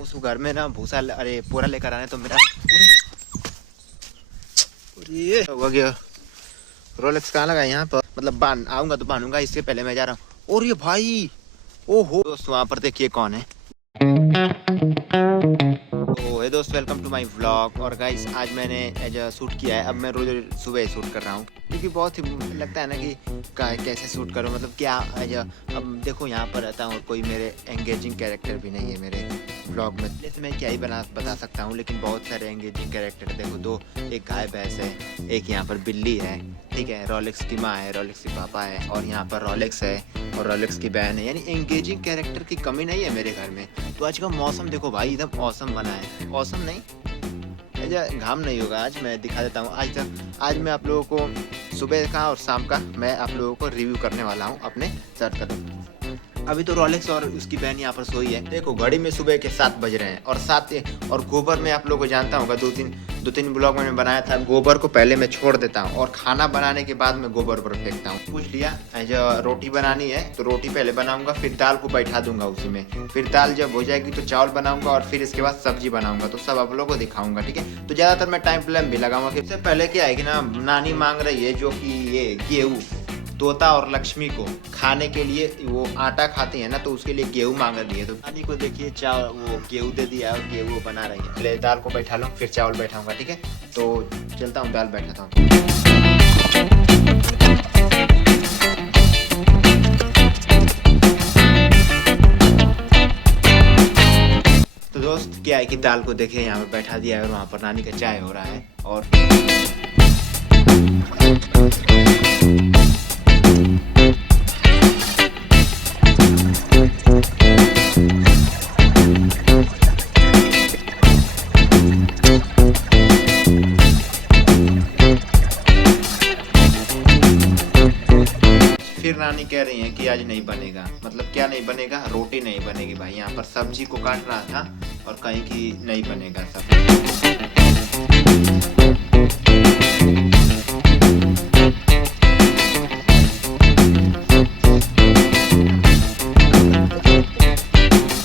उसको घर में ना भूसा अरे पूरा लेकर आने तो मेरा ये हो गया। रोलेक्स कहाँ लगा यहाँ पर, मतलब आऊंगा तो बांधूंगा, इससे पहले मैं जा रहा हूँ। और ये भाई ओहो दोस्त वहाँ पर देखिए कौन है। तो हे दोस्त, वेलकम टू माय व्लॉग। और गाइस आज मैंने एज अ शूट किया है। अब मैं रोज सुबह शूट कर रहा हूँ क्योंकि बहुत ही लगता है ना कि कैसे शूट करूँ, मतलब क्या एज अब देखो यहाँ पर रहता हूँ और कोई मेरे एंगेजिंग कैरेक्टर भी नहीं है मेरे व्लॉग में, इसलिए मैं क्या ही बता सकता हूँ। लेकिन बहुत सारे एंगेजिंग कैरेक्टर देखो, दो एक गाय भैंस है, एक यहाँ पर बिल्ली है, ठीक है, रोलेक्स की माँ है, रोलेक्स की पापा है, और यहाँ पर रोलेक्स है और रोलेक्स की बहन है। यानी एंगेजिंग कैरेक्टर की कमी नहीं है मेरे घर में। तो आज का मौसम देखो भाई, एकदम औसम बना है। औसम नहीं, घाम नहीं होगा आज, मैं दिखा देता हूँ। आज मैं आप लोगों को सुबह का और शाम का मैं आप लोगों को रिव्यू करने वाला हूँ अपने सर्च कदम। अभी तो रोलेक्स और उसकी बहन यहाँ पर सोई है। देखो घड़ी में सुबह के 7 बज रहे हैं और गोबर में आप लोगों को जानता होगा, दो तीन ब्लॉग मैंने बनाया था। गोबर को पहले मैं छोड़ देता हूँ और खाना बनाने के बाद मैं गोबर पर फेंकता हूँ। पूछ लिया रोटी बनानी है तो रोटी पहले बनाऊंगा, फिर दाल को बैठा दूंगा उसी में, फिर दाल जब हो जाएगी तो चावल बनाऊंगा और फिर इसके बाद सब्जी बनाऊंगा। तो सब आप लोगों को दिखाऊंगा, ठीक है। तो ज्यादातर मैं टाइम फ्लेम भी लगाऊंगा। इससे पहले क्या है कि ना, नानी मांग रही है जो कि ये गेहूँ, तोता और लक्ष्मी को खाने के लिए वो आटा खाते हैं ना, तो उसके लिए गेहूं मांग रही है। तो नानी को देखिए चावल वो गेहूं दे दिया और गेहूं बना रही है। पहले दाल को बैठा लो फिर चावल बैठाऊंगा, ठीक है। तो चलता हूँ, दाल बैठाता हूँ। तो दोस्त क्या है कि दाल को देखिए यहाँ पर बैठा दिया है और वहाँ पर नानी का चाय हो रहा है। और फिर नानी कह रही है कि आज नहीं बनेगा। मतलब क्या नहीं बनेगा? रोटी नहीं बनेगी भाई। यहाँ पर सब्जी को काट रहा था और कहीं की नहीं बनेगा सब्जी।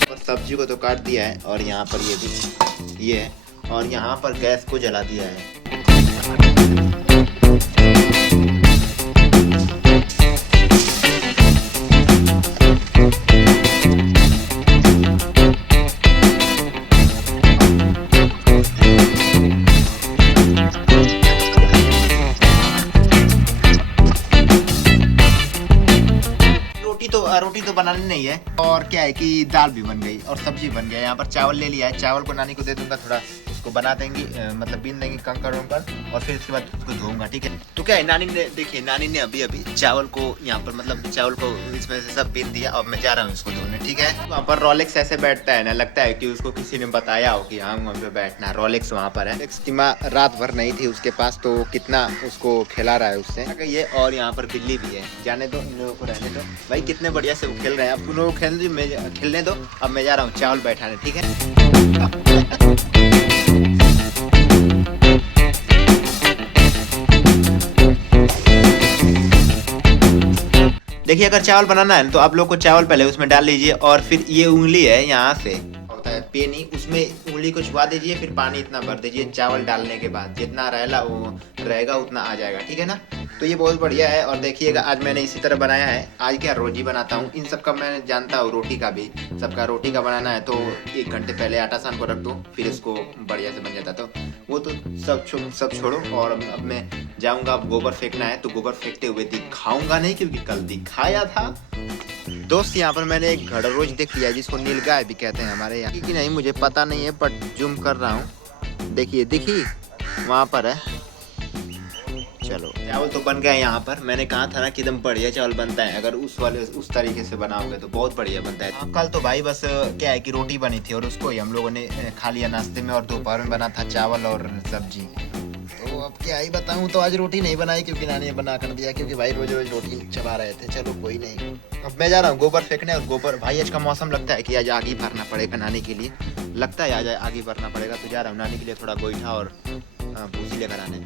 और सब्जी को तो काट दिया है और यहाँ पर ये है और यहाँ पर गैस को जला दिया है। रोटी तो बनानी नहीं है और क्या है कि दाल भी बन गई और सब्जी बन गया। यहाँ पर चावल ले लिया है, चावल को नानी को दे दूंगा, थोड़ा उसको बना देंगी, मतलब बीन देंगे कंकड़ और फिर इसके बाद उसको धोऊंगा, ठीक है। तो क्या है, नानी ने देखिए, नानी ने अभी चावल को यहाँ पर मतलब चावल को इसमें से सब बीन दिया। अब मैं जा रहा हूँ इसको धोने, ठीक है। वहाँ पर रोलेक्स ऐसे बैठता है ना, लगता है कि उसको किसी ने बताया हो कि हाँ वहाँ पे बैठना। रोलेक्स वहाँ पर है। उसकी माँ रात भर नहीं थी उसके पास, तो कितना उसको खिला रहा है उससे ये। और यहाँ पर बिल्ली भी है। जाने दो इन लोगों को, रहने दो भाई, कितने बढ़िया से वो खेल रहे हैं। अब उन लोगों को खेलने दो। अब मैं जा रहा हूँ चावल बैठाने, ठीक है। देखिए अगर चावल बनाना है तो आप लोग को चावल पहले उसमें डाल लीजिए और फिर ये उंगली है यहाँ से होता है पेनी, उसमें उंगली को छुपा दीजिए, फिर पानी इतना भर दीजिए चावल डालने के बाद, जितना रहेगा उतना आ जाएगा, ठीक है ना। तो ये बहुत बढ़िया है। और देखिएगा आज मैंने इसी तरह बनाया है। आज क्या रोटी बनाता हूँ, इन सब का मैं जानता हूँ, रोटी का भी सबका रोटी का बनाना है तो 1 घंटे पहले आटा सान को रख दो, फिर इसको बढ़िया से बन जाता। तो वो तो सब छोड़ो और अब मैं जाऊंगा। अब गोबर फेंकना है तो गोबर फेंकते हुए दिखाऊंगा नहीं, क्योंकि कल दिखाया था दोस्त। यहाँ पर मैंने एक घड़रोज देख लिया जिसको नीलगाय भी कहते हैं हमारे यहाँ, कि नहीं मुझे पता नहीं है, बट जूम कर रहा हूँ। देखिए दिखी वहाँ पर है। चलो चावल तो बन गया यहाँ पर। मैंने कहा था ना कि एकदम बढ़िया चावल बनता है अगर उस तरीके से बनाओगे तो बहुत बढ़िया बनता है। कल तो भाई बस क्या है कि रोटी बनी थी और उसको ही हम लोगों ने खा लिया नाश्ते में, और दोपहर में बना था चावल और सब्जी। तो अब क्या ही बताऊँ, तो आज रोटी नहीं बनाई क्योंकि नानी ने बना कर दिया, क्योंकि भाई रोज रोज रोटी चबा रहे थे। चलो कोई नहीं, अब मैं जा रहा हूँ गोबर फेंकने। और गोबर भाई आज का मौसम लगता है कि आज आगे भरना पड़ेगा नानी के लिए, लगता है आज आगे भरना पड़ेगा। तो जा रहा हूँ नानी के लिए थोड़ा गोईठा और भूसी लेकर आने,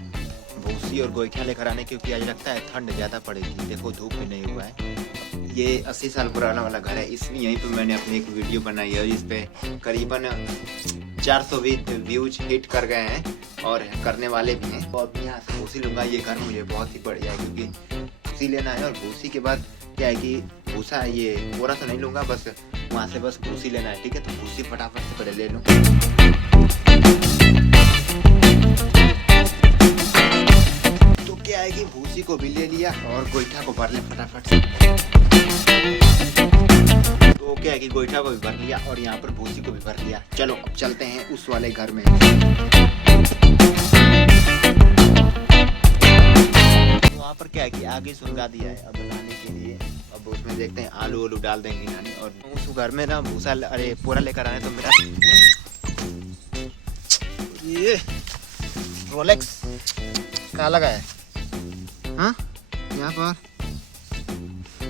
भूसी और गोईठा लेकर आने, क्योंकि आज लगता है ठंड ज़्यादा पड़ेगी। देखो धूप भी नहीं हुआ है। ये 80 साल पुराना वाला घर है। इस यहीं पे मैंने अपनी एक वीडियो बनाई है, इस पे करीबन 400 व्यूज हिट कर गए हैं और करने वाले भी हैं। और यहाँ से भूसी लूँगा। ये घर मुझे बहुत ही बढ़िया है क्योंकि भूसी लेना है और भूसी के बाद क्या है कि भूसा ये पूरा तो नहीं लूँगा, बस वहाँ से बस भूसी लेना है। ठीक है, तो भूसी फटाफट से पहले ले लूँ। तो क्या है कि भूसी को भी ले लिया और गोईठा को भर ले फटाफट से। तो क्या है कि गोईठा को भी भर लिया और यहाँ पर भूसी को भी भर लिया। चलो अब चलते हैं उस वाले घर में। वहाँ पर क्या है कि आगे सुलगा दिया है अब लाने के लिए। अब उसमें देखते हैं आलू वालू डाल देंगे नानी। और उस घर में ना भूसा अरे पूरा लेकर आए तो मेरा ये रोलेक्स कहाँ लगा है? हाँ यहाँ पर।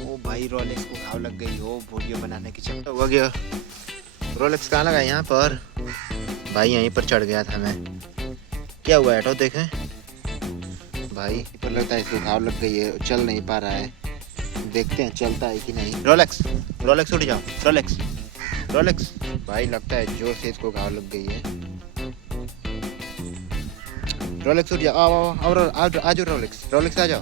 ओ भाई रोलेक्स को घाव लग गई हो वीडियो बनाने की चक्कर हो गया। रोलेक्स कहाँ लगा है? यहाँ पर भाई, यहीं पर चढ़ गया था मैं। क्या हुआ है? देखें भाई, पर लगता है इसको घाव लग गई है, चल नहीं पा रहा है। देखते हैं चलता है कि नहीं। रोलेक्स रोलेक्स उठ जाओ। रोलेक्स रोलेक्स भाई, लगता है जोर से इसको घाव लग गई है। रोलेक्स उठ जाओ। आओ आ जाओ रोलेक्स। रोलेक्स आ जाओ।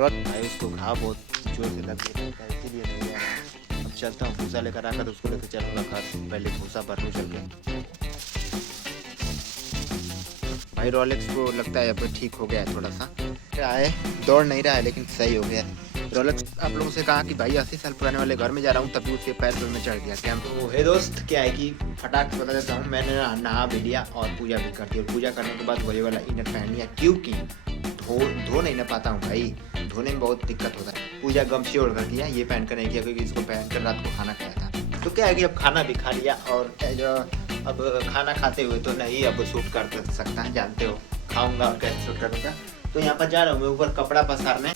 भाई उसको घाव बहुत जोर से लग गया है, इसीलिए नहीं आ रहा। अब चलता हूँ, भूसा लेकर आकर उसको लेकर चलूँगा घर। पहले भूसा भर लूँ चल के। भाई रोलेक्स को लगता है अब ठीक हो गया है थोड़ा सा। क्या है, दौड़ नहीं रहा है लेकिन सही हो गया है। रोलेक्स आप लोगों से कहा कि भाई 80 साल पुराने वाले घर में जा रहा हूँ, तभी उसके पैर में चढ़ गया क्या। तो हे दोस्त, क्या है कि फटाक से बता देता हूँ, मैंने नहा भी लिया और पूजा भी कर दी। और पूजा करने के बाद वही वाला इनर पहन लिया क्योंकि धो नहीं ना पाता हूँ भाई, धोने में बहुत दिक्कत होता है। पूजा गमछी ओढ़ कर किया, ये पहन कर नहीं किया क्योंकि इसको पहन कर रात को खाना खाया था। तो क्या है कि अब खाना भी खा लिया और जो अब खाना खाते हुए तो नहीं अब शूट कर सकता है, जानते हो खाऊंगा और कैसे शूट करूँगा। तो यहाँ पर जा रहा हूँ मैं ऊपर कपड़ा पसारने।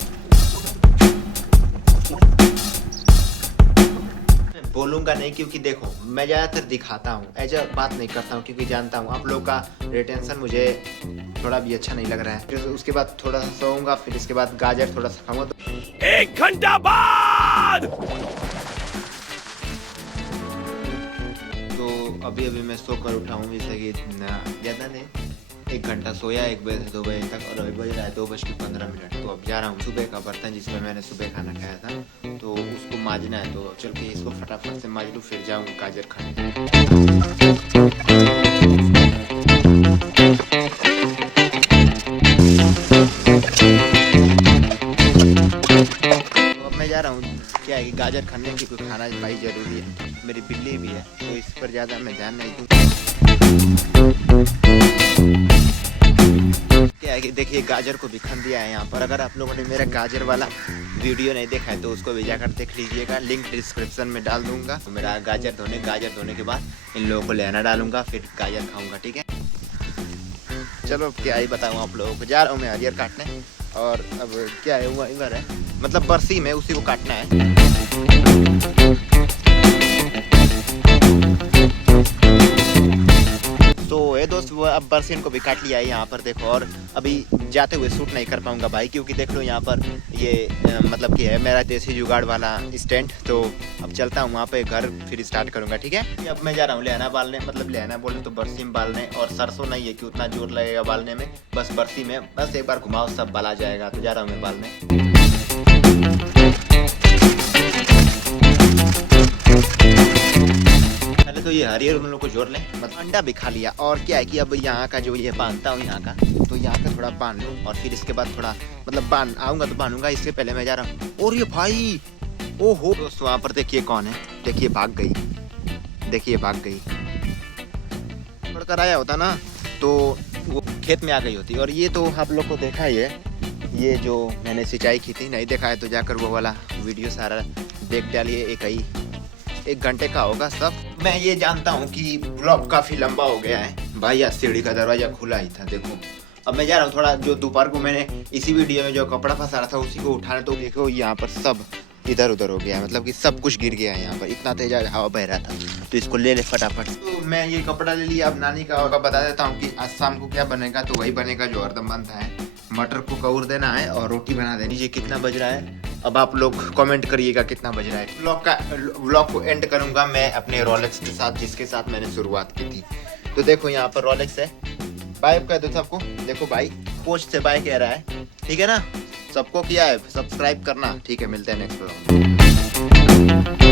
बोलूंगा नहीं क्योंकि देखो मैं ज़्यादातर दिखाता हूँ, ऐसा बात नहीं करता हूँ क्योंकि जानता हूँ आप लोग का रिटेंशन मुझे थोड़ा भी अच्छा नहीं लग रहा है। फिर उसके बाद थोड़ा सा सोऊंगा, फिर इसके बाद गाजर थोड़ा सा खाऊंगा। तो 1 घंटा बाद तो अभी मैं सोकर उठा हूँ, जैसे कि ज़्यादा नहीं 1 घंटा सोया, 1 बजे से 2 बजे तक, और अभी बज रहा है 2:15। तो अब जा रहा हूँ सुबह का बर्तन जिसमें मैंने सुबह खाना खाया था, तो उसको मांजना है। तो चल के इसको फटाफट से मांज लूँ, फिर जाऊँगा गाजर खाने। तो अब मैं जा रहा हूँ, क्या है कि गाजर खाने की कोई खाना भाई जरूरी है। मेरी बिल्ली भी है तो इस पर ज़्यादा मैं ध्यान नहीं दूँ। क्या है कि देखिए गाजर को भी खन दिया है यहाँ पर। अगर आप लोगों ने मेरा गाजर वाला वीडियो नहीं देखा है तो उसको भी जाकर देख लीजिएगा, लिंक डिस्क्रिप्शन में डाल दूंगा। तो मेरा गाजर धोने के बाद इन लोगों को लेना डालूंगा, फिर गाजर खाऊंगा। ठीक है, चलो क्या ही बताऊँ आप लोगों को। जा रहा हूँ मैं हरियर काटने, और अब क्या है वो इधर है, मतलब बरसी में उसी को काटना है। तो ये दोस्त वो अब बरसीन को भी काट लिया है यहाँ पर देखो। और अभी जाते हुए शूट नहीं कर पाऊंगा भाई क्योंकि देख लो यहाँ पर ये मतलब कि है मेरा देसी जुगाड़ वाला स्टैंड। तो अब चलता हूँ वहाँ पे घर, फिर स्टार्ट करूँगा। ठीक है, अब मैं जा रहा हूँ लहना बालने, मतलब लहना बोले तो बरसी में बालने। और सरसों नहीं है कि उतना जोर लगेगा बालने में, बस बरसी में बस एक बार घुमाओ सब बाला जाएगा। तो जा रहा हूँ मैं बालने। तो ये हरियर उन लोग को जोड़ लें, मतलब अंडा भी खा लिया। और क्या है कि अब यहाँ का जो ये बांधता हूँ यहाँ का, तो यहाँ का थोड़ा बांध लूँ और फिर इसके बाद थोड़ा मतलब बांध आऊँगा तो बांधूंगा। इससे पहले मैं जा रहा हूँ। और ये भाई ओहो दोस्तों, वहाँ पर देखिए कौन है, देखिए भाग गई, देखिए भाग गई। पढ़कर आया होता ना तो वो खेत में आ गई होती। और ये तो आप लोग को देखा ही है, ये जो मैंने सिंचाई की थी, नहीं देखा है तो जाकर वो वाला वीडियो सारा देख डालिए। 1 घंटे का होगा सब। मैं ये जानता हूँ कि ब्लॉग काफी लंबा हो गया है भाई। आज सीढ़ी का दरवाजा खुला ही था देखो। अब मैं जा रहा हूँ थोड़ा, जो दोपहर को मैंने इसी वीडियो में जो कपड़ा फंसा रहा था उसी को उठाने। तो देखो यहाँ पर सब इधर उधर हो गया है, मतलब कि सब कुछ गिर गया है यहाँ पर, इतना तेज हवा बह रहा था। तो इसको ले ले फटाफट। तो मैं ये कपड़ा ले लिया। अब नानी का बता देता हूँ कि आज शाम को क्या बनेगा। तो वही बनेगा जो हरदम बनता है, मटर को कौर देना है और रोटी बना देनी। ये कितना बज रहा है, अब आप लोग कमेंट करिएगा कितना बज रहा है। व्लॉग को एंड करूंगा मैं अपने रोलेक्स के साथ, जिसके साथ मैंने शुरुआत की थी। तो देखो यहाँ पर रोलेक्स है। बाय कह दो सबको। देखो भाई पोस्ट से बाय कह रहा है, ठीक है ना। सबको किया है, सब्सक्राइब करना। ठीक है, मिलते हैं नेक्स्ट व्लॉग।